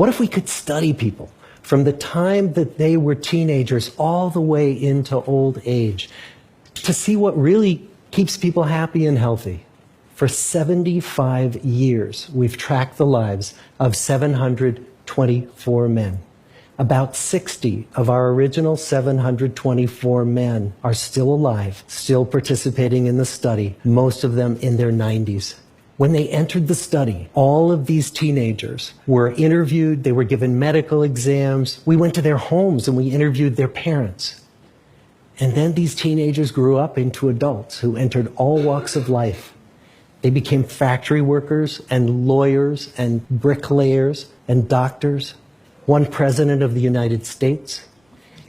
What if we could study people from the time that they were teenagers all the way into old age to see what really keeps people happy and healthy? For 75 years, we've tracked the lives of 724 men. About 60 of our original 724 men are still alive, still participating in the study, most of them in their 90s. When they entered the study, all of these teenagers were interviewed, they were given medical exams. We went to their homes and we interviewed their parents. And then these teenagers grew up into adults who entered all walks of life. They became factory workers and lawyers and bricklayers and doctors, one president of the United States.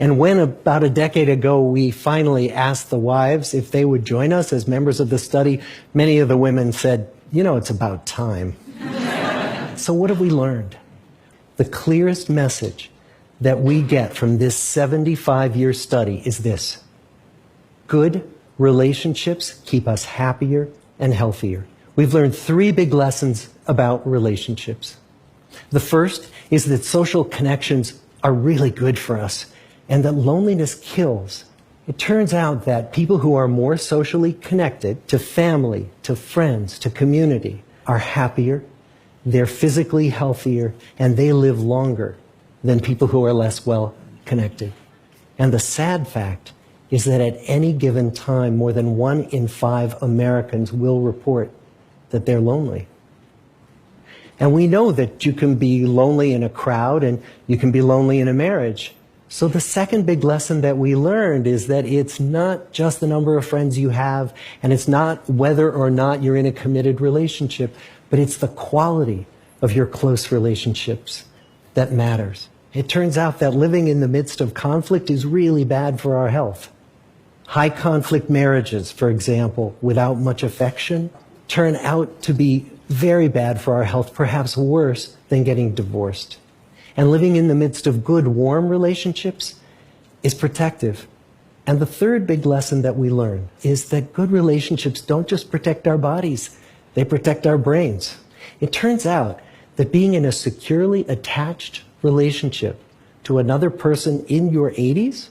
And when about a decade ago we finally asked the wives if they would join us as members of the study, many of the women said, "You know, it's about time." So what have we learned? The clearest message that we get from this 75-year study is this: good relationships keep us happier and healthier. We've learned 3 big lessons about relationships. The first is that social connections are really good for us and that loneliness kills. It turns out that people who are more socially connected to family, to friends, to community are happier, they're physically healthier, and they live longer than people who are less well connected. And the sad fact is that at any given time, more than 1 in 5 Americans will report that they're lonely. And we know that you can be lonely in a crowd and you can be lonely in a marriage. So the second big lesson that we learned is that it's not just the number of friends you have, and it's not whether or not you're in a committed relationship, but it's the quality of your close relationships that matters. It turns out that living in the midst of conflict is really bad for our health. High conflict marriages, for example, without much affection, turn out to be very bad for our health, perhaps worse than getting divorced. And living in the midst of good, warm relationships is protective. And the third big lesson that we learn is that good relationships don't just protect our bodies, they protect our brains. It turns out that being in a securely attached relationship to another person in your 80s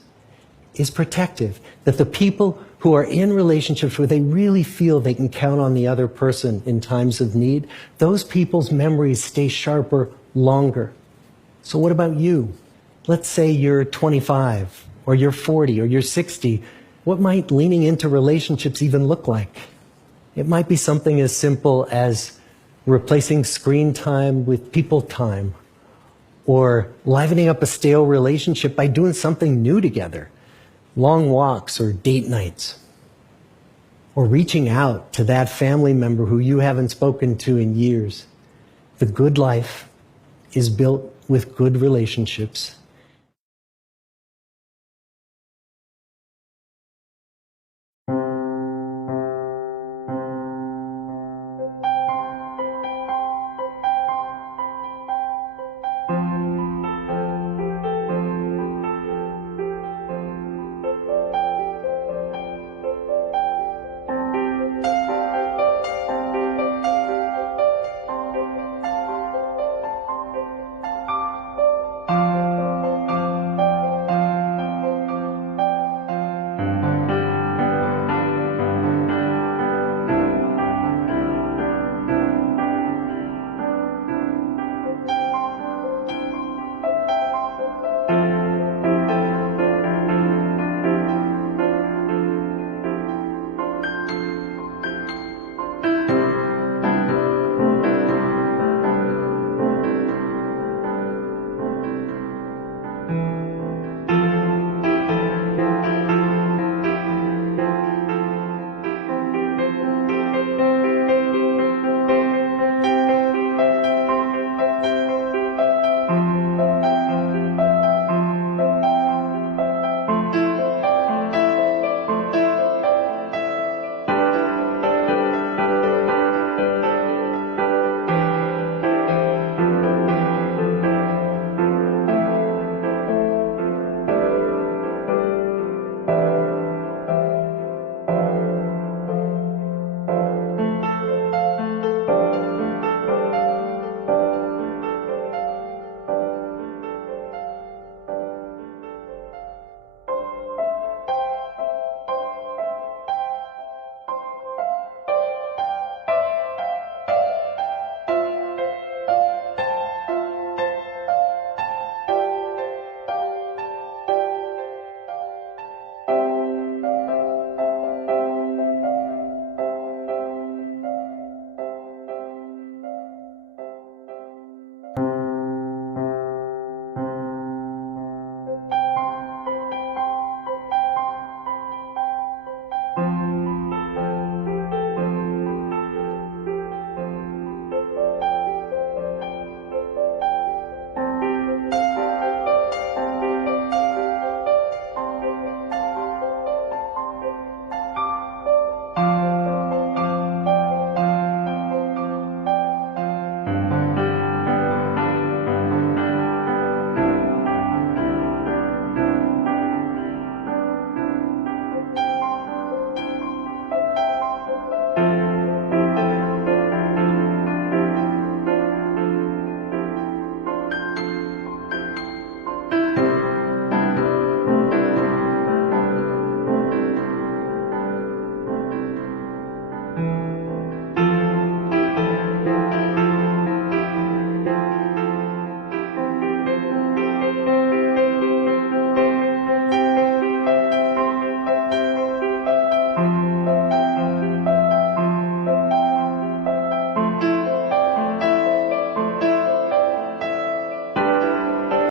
is protective. That the people who are in relationships where they really feel they can count on the other person in times of need, those people's memories stay sharper longer. So what about you? Let's say you're 25, or you're 40, or you're 60. What might leaning into relationships even look like? It might be something as simple as replacing screen time with people time, or livening up a stale relationship by doing something new together. Long walks or date nights, or reaching out to that family member who you haven't spoken to in years. The good life is built with good relationships.